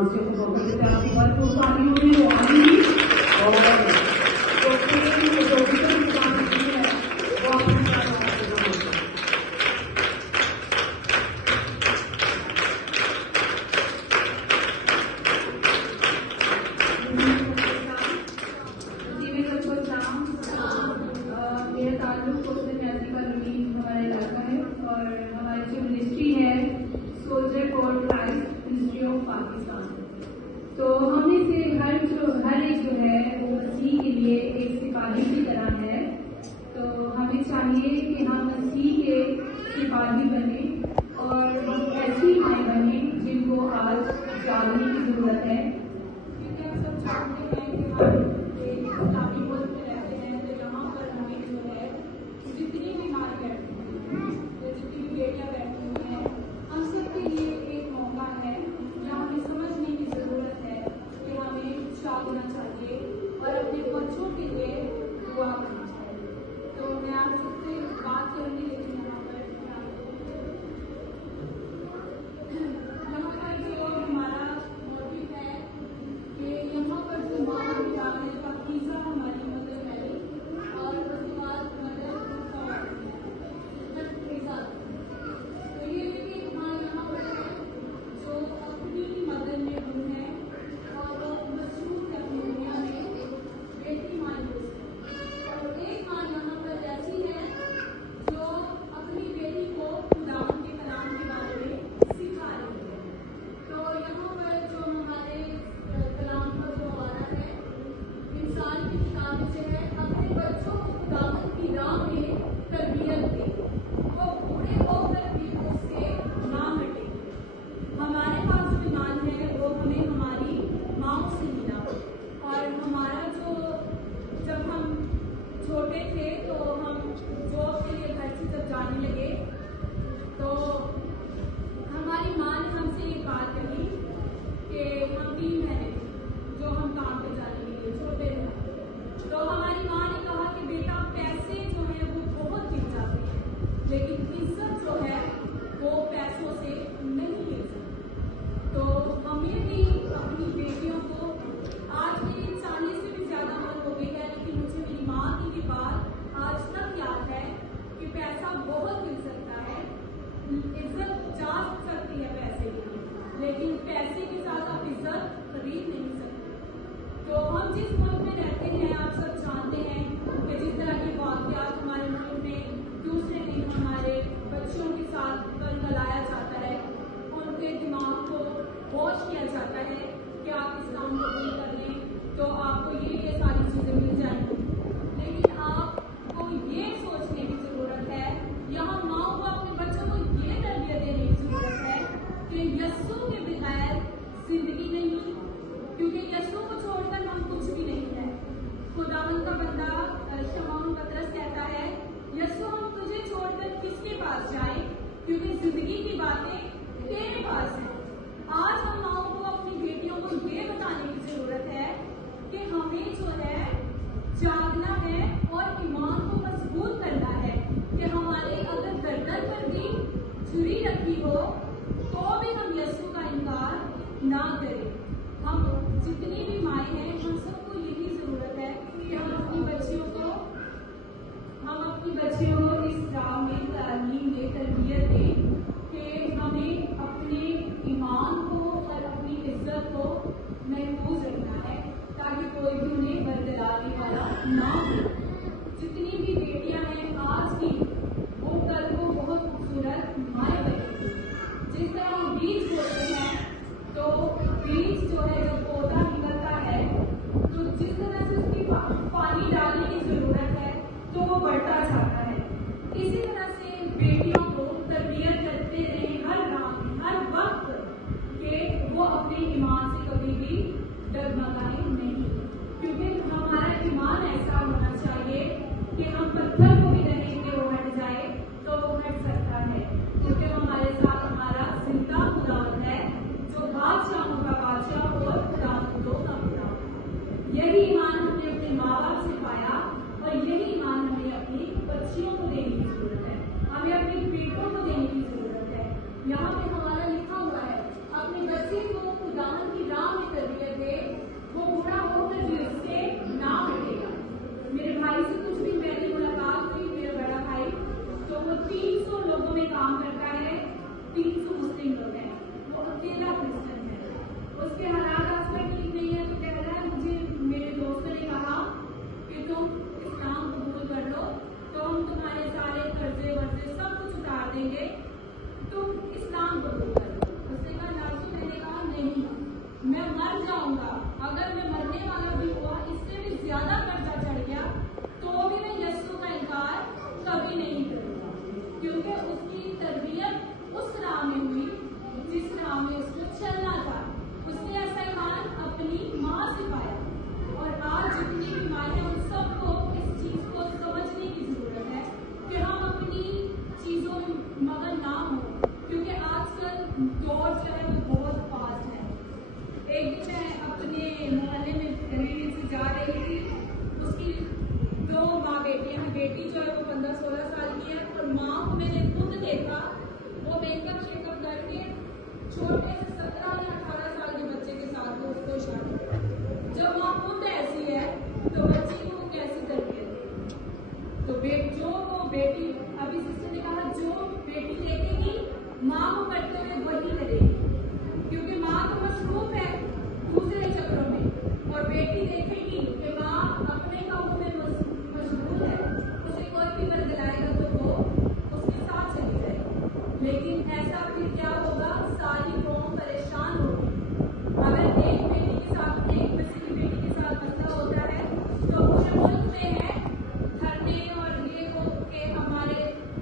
मानसियों को सौंपे थे आपके पास, तो सारी उन्हें वो आएंगी और जो काम की है वो अपने साथ मेरा ताल्लुक सोशल न्यासी का रूटीन हमारा इलाका है और हमारी जो मिनिस्ट्री है soldier for Christ ministry of Pakistan. तो हमने से हर एक जो है वो मसीह के लिए एक सिपाही की तरह है। तो हमें चाहिए कि हम मसीह के सिपाही बने और ऐसी माएँ बने जिनको आज जागने की जरूरत है, क्योंकि हम सब जानते हैं कि हम इस्लामी मुल्क में रहते हैं। तो यहाँ पर हमें जो है जितनी भी माँ बैठी हुई हैं या जितनी भी बेटियाँ बैठी हुई हैं, हम सबके लिए एक मौका है जहाँ हमें समझने की ज़रूरत है कि हमें जागना चाहिए और अपने बच्चों के लिए दुआ करना चाहिए। तो मैं आप सबसे बात करूँगी, लेकिन यहाँ पर जो हमारा मोटिव है देंगे, तुम इस्लाम कबूल कर लो। उसने कहा नासू, मैंने कहा नहीं, मैं मर जाऊंगा, अगर मैं मरने वाला भी हुआ, इससे भी ज्यादा कर्जा चढ़ गया तो भी मैं यीशु का इनकार कभी नहीं करूंगा, क्योंकि उसकी तरबियत उस राह में हुई जिस राह में उसको चलना था। उसने ऐसा ईमान अपनी माँ से पाया। और आज जितनी भी माँ है उन सबको इस चीज को समझने की जरूरत है कि हम अपनी चीजों में मगन ना हो, क्योंकि आजकल दौर जो है वो बहुत फास्ट है। एक दिन मैं अपने मोहल्ले में रहने से जा रही थी, उसकी 2 माँ बेटियां हैं। बेटी जो है वो 15-16 साल की है और माँ को मैंने खुद देखा, वो मेकअप शेकअप करके छोटे से 17 या 18 साल के बच्चे के साथ उसको शादी कर। जब माँ खुद ऐसी है तो बच्चे को वो कैसे तरबियत देगी? तो जो वो बेटी, अभी सिस्टर ने कहा, जो बेटी देखेगी माँ को करते हुए वही करेगी, क्योंकि माँ तो मसरूफ है दूसरे चक्रों में, और बेटी देखेगी कि माँ अपने कामों में मशगूल है, उसे कोई भी बरगलाएगा तो वो उसके साथ चली जाएगी। लेकिन ऐसा फिर क्या होगा? सारी कौम परेशान होगी। अगर एक बेटी के साथ, एक बच्चे की बेटी के साथ मसला होता है तो पूरे मुल्क में है धरने और ये वो के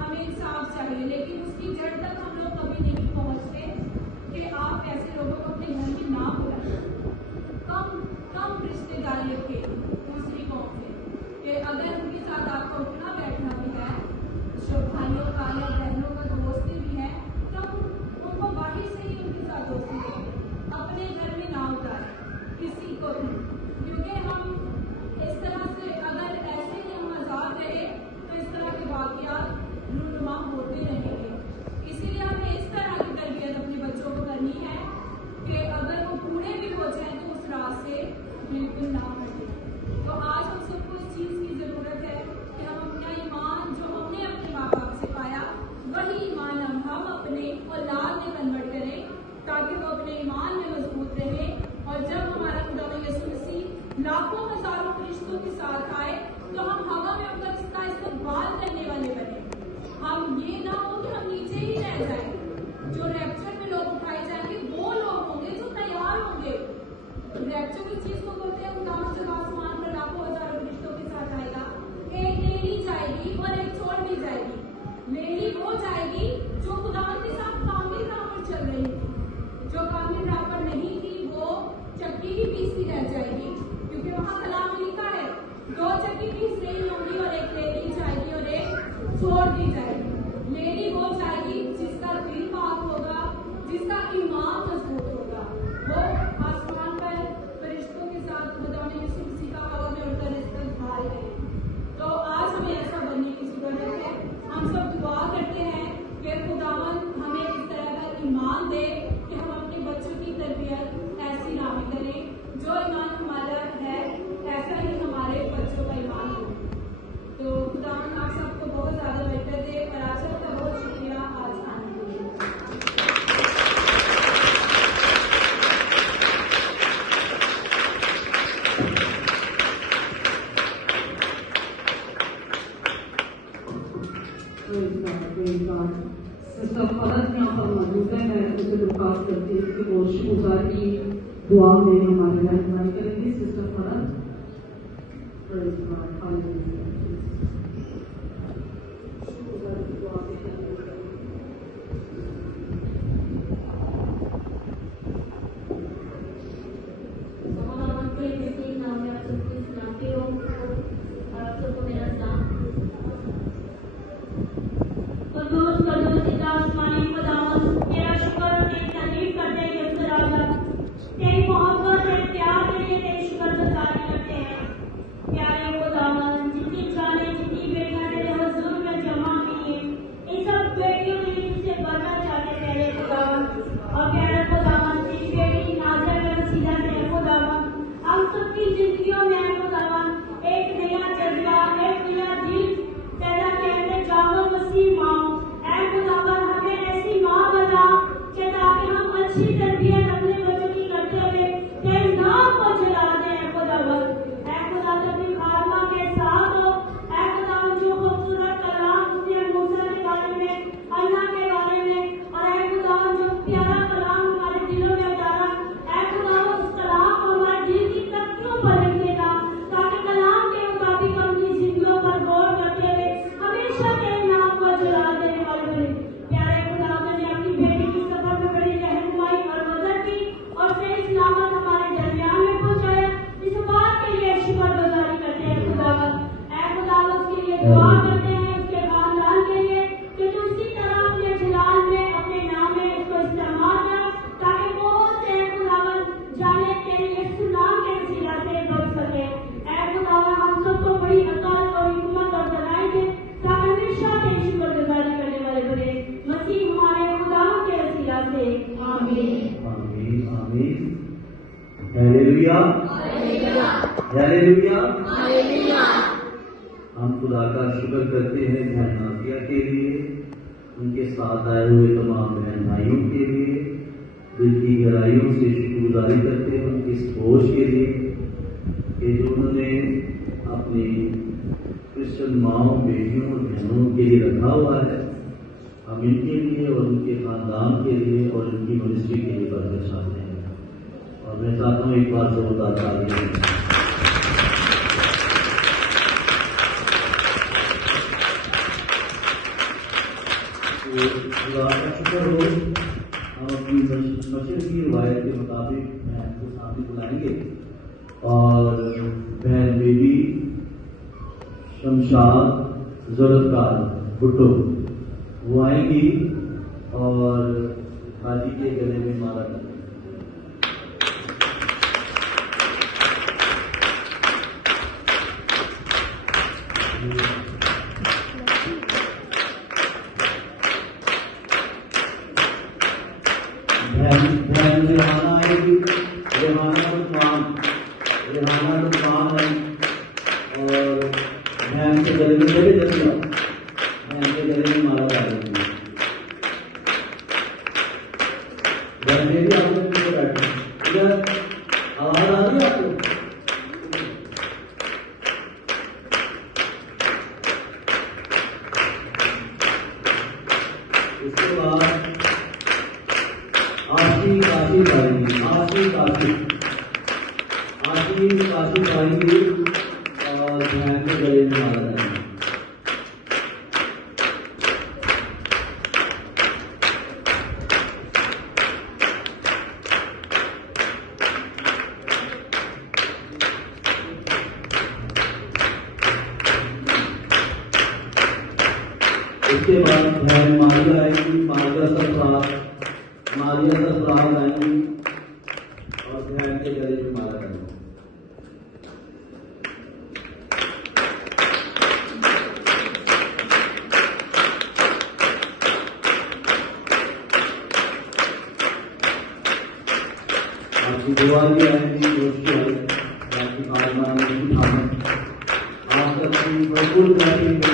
हमें इंसाफ चाहिए, लेकिन उसकी जड़ तक हम लोग कभी नहीं पहुंचते कि आप ऐसे लोगों को अपने घर में ना बुलाएं। कम रिश्तेदारी रखें दूसरी कौम से, कि अगर उनके साथ आपका उठना बैठना भी है, जो भाइयों का या बहनों का दोस्ती भी है, तो उनको बाहर से ही उनके साथ दोस्ती करें, अपने घर में ना उतारें किसी को भी, क्योंकि हम इस तरह से अगर ऐसे ही हम आजाद रहे तो इस तरह के वाकयात रूनुमा होते रहेंगे। इसीलिए हमें इस तरह की तरबियत अपने बच्चों को करनी है कि अगर वो बूढ़े भी हो जाए तो उस राह से बिल्कुल ना हटे। तो आज हम सबको इस चीज़ की ज़रूरत है कि हम अपना ईमान जो हमने अपने माँ बाप से पाया, वही ईमान हम अपने औलाद में कन्वर्ट करें, ताकि वो अपने ईमान में मजबूत रहे। और जब हमारा खुदा यीशु मसीह लाखों हजारों फरिश्तों के साथ आए तो हम हवा में उनका इसका इस्तकबाल करने वाले बने। हम ये ना हो कि हम नीचे ही रह जाएं। जो रैप्चर में लोग उठाए जाएंगे वो लोग होंगे जो तैयार होंगे। रैप्चर की चीज को बोलते हैं खुदा जब आसमान पर लाखों हजारों फरिश्तों के साथ आएगा, एक ले ली जाएगी और एक छोड़ दी जाएगी। ले ली वो जाएगी जो खुदा के साथ कामिल राह पर चल रही थी, जो कामिल राह पर नहीं थी वो चक्की ही पीसती रह जाएगी, क्योंकि वहाँ कलाम में लिखा है 2 चक्की पीस रही होंगी और एक ले ली जाएगी और एक छोड़ दी जाएगी। लेडी वो जाएगी जिसका दिल पाक होगा, जिसका ईमान मजबूत होगा, वो आसमान पर फरिश्तों के साथ खुदा ने यीशु मसीह का हवा में उड़कर इस्तकबाल करें। तो आज हमें ऐसा बनने की जरूरत है। हम सब दुआ करते हैं कि खुदावन हमें इस तरह का ईमान दे कि हम अपने बच्चों की तरबियत ऐसी राह में करें, जो ईमान हमारा है ऐसा ही हमारे बच्चों का ईमान हो। तो खुदावन आप सबको बहुत ज़्यादा बेहतर दे। और आप सबका बहुत शुक्रिया आज आने के लिए। सिस्टर फरत यहाँ पर मौजूद है। मैं उसे दरख्वास्त करती हूँ कि वो शुक्रगुजार की दुआ में हमारी रहनुमाई करेंगी। सिस्टर फरत, प्यारे खुदावन, जितनी जाने जितनी हालेलुया, हालेलुया। हम खुदा का शुक्र करते हैं बहन नाजिया के लिए, उनके साथ आए हुए तमाम बहन भाइयों के लिए दिल की गहराइयों से शुक्रगुजारी करते हैं उनकी इस खोज के लिए कि जो उन्होंने अपनी क्रिश्चियन माओं, बेटियों और बहनों के लिए रखा हुआ है। हम इनके लिए और उनके खानदान के लिए और उनकी मिनिस्ट्री के लिए बरकत चाहते हैं। और मैं चाहता हूँ एक बार जोरदार तालियां दें। खुदा का शुक्र हो, हम अपनी मस्जिद की रिवायत के मुताबिक बहन को सामने बुलाएंगे और बहन बेबी शमशाद जुल्फ़कार भुट्टो वो आएंगी और हाजी के गले में माला करेंगे। बहन रेहाना आएगी, रेहाना तो काम है और बहन के गले में बड़े जैसे बहन के गले में माला डालेंगे। बहन बेबी आप लोग पीछे बैठे, इधर आवाज आ रही है आपको? उसके बाद आशी काशी पाएंगी, आशी पाएंगी और बहन के गले में माला डालेंगे। उसके बाद बहन मारिया आएगी, मारिया सरफराज आएंगी और बहन के गले में माला करेंगी। आपकी दुआ भी आएंगी, दोस्ती आएगी, आपकी पालना नहीं उठाना, आप सबकी भरपूर बैठेंगे।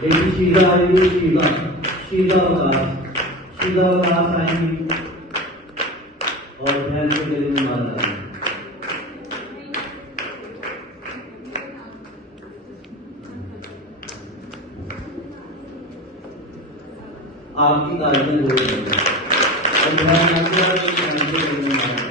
बेटी शीला आएगी, शीला अवकाश आएंगी और बहन के गले में माला डालेंगी। आपकी तारीफें हो रही है और बहन के गले में माला डालेंगी।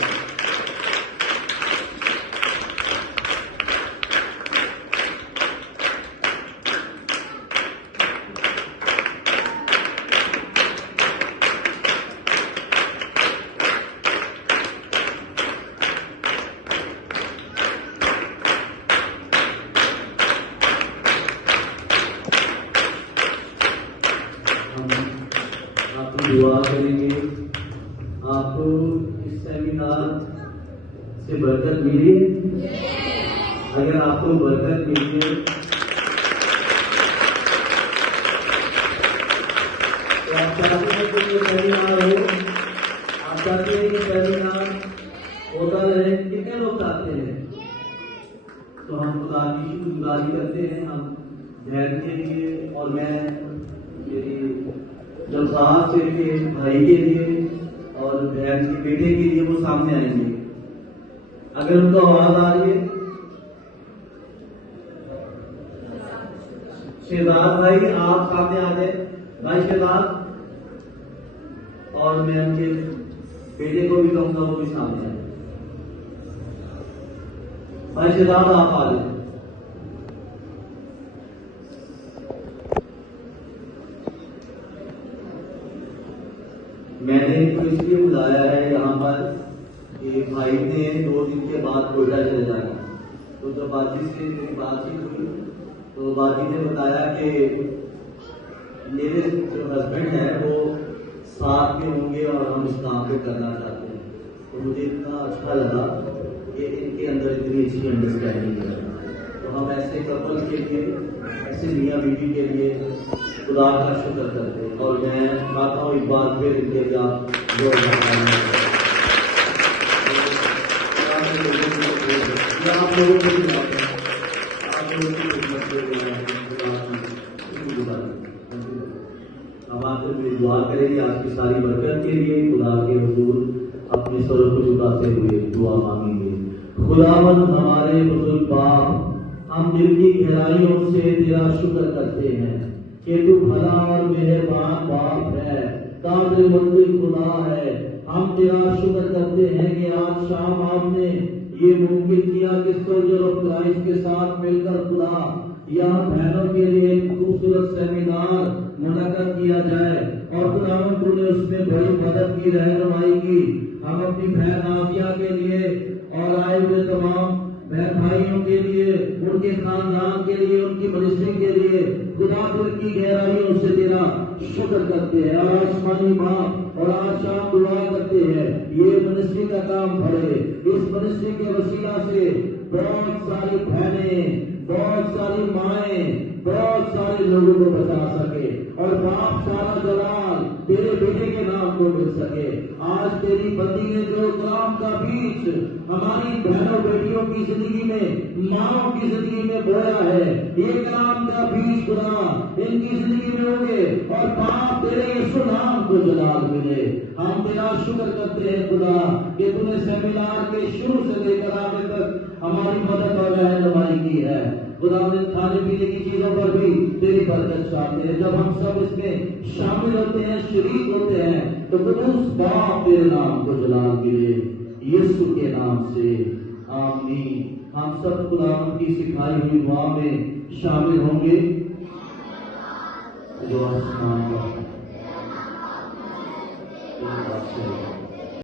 दुआ करेंगे, आपको इस सेमिनार से बरकत मिली है। अगर आपको बरकत मिली है तो आप चाहते हैं कि ये सेमिनार हो, आप चाहते हैं कि सेमिनार होता रहे। कितने लोग चाहते हैं? तो हम खुदा की शुक्रगुजारी करते हैं, हम बहन के लिए और मैं जब साहब से के भाई के लिए और बहन के बेटे के लिए वो सामने आएंगे। अगर उनको आवाज आ रही है, शहजाद भाई आप सामने आ जाए, भाई शहजाद, और मैं उनके बेटे को भी कहूंगा वो भी सामने आए। भाई शहजाद आप आ जाए। मैंने इनको इसलिए बुलाया है यहाँ पर कि भाई ने 2 दिन के बाद कोयटा चले जाना। तो जब बाजी से मेरी बातचीत हुई तो बाजी ने बताया कि मेरे जो हस्बैंड है वो साथ में होंगे और हम इस काम को करना चाहते हैं। तो मुझे इतना अच्छा लगा कि इनके के अंदर इतनी अच्छी अंडरस्टैंडिंग है। तो हम ऐसे कपल के लिए, ऐसे मियाँ बीवी के लिए खुदा का शुक्र करते हैं। और मैं चाहता हूँ एक बार फिर इनके लिए आप लोगों को भी हम आपसे भी दुआ करेंगे आपकी सारी बरकत के लिए। खुदा के हुजूर अपने सरों को झुकाते हुए दुआ मांगेंगे। खुदावन हमारे बुजुर्ग बाप, हम दिल की गहराइयों से तेरा शुक्र करते हैं कि तू भला और मेहरबान बाप है, काबिल मंदिर खुदा है। हम तेरा शुक्र करते हैं कि आज शाम आपने ये मुमकिन किया कि सोल्जर ऑफ क्राइस्ट के साथ मिलकर खुदा यहाँ बहनों के लिए एक खूबसूरत सेमिनार मुनक्कद किया जाए। और खुदावन तूने उसमें बड़ी मदद की, रहनुमाई की। हम अपनी बहन नाजिया के लिए और आए हुए तमाम बहन भाइयों के लिए, उनके खानदान के लिए, उनकी मिनिस्ट्री के लिए खुदा दिल की गहराइयों से तेरा शुक्र करते हैं। और आसमानी बाप और आज शाम दुआ करते हैं ये मिनिस्ट्री का काम बढ़े। इस मिनिस्ट्री के वसीला से बहुत सारी बहनें, बहुत सारी माएं, बहुत सारे लोगों को बचा सके और बाप सारा जलाल तेरे बेटे के नाम को मिल सके। आज तेरी बंदी ने जो कलाम का बीज हमारी बहनों बेटियों की जिंदगी में, माओ की जिंदगी में बोया है, ये कलाम का बीज खुदा इनकी जिंदगी में होंगे और बाप तेरे यीशु नाम को जलाल मिले। हम तेरा शुक्र करते हैं खुदा कि तूने सेमिनार के शुरू से लेकर आगे तक हमारी मदद और रहनुमाई की है। खुदा ने खाने पीने की चीजों पर भी तेरी बरकत चाहते हैं। जब हम सब इसमें शामिल होते हैं, शरीक होते हैं, तो कुदूस बाप तेरे नाम को जलाल मिले यीशु के नाम से, आमीन। हम सब खुदा की सिखाई हुई दुआ में शामिल होंगे। जो आसमान का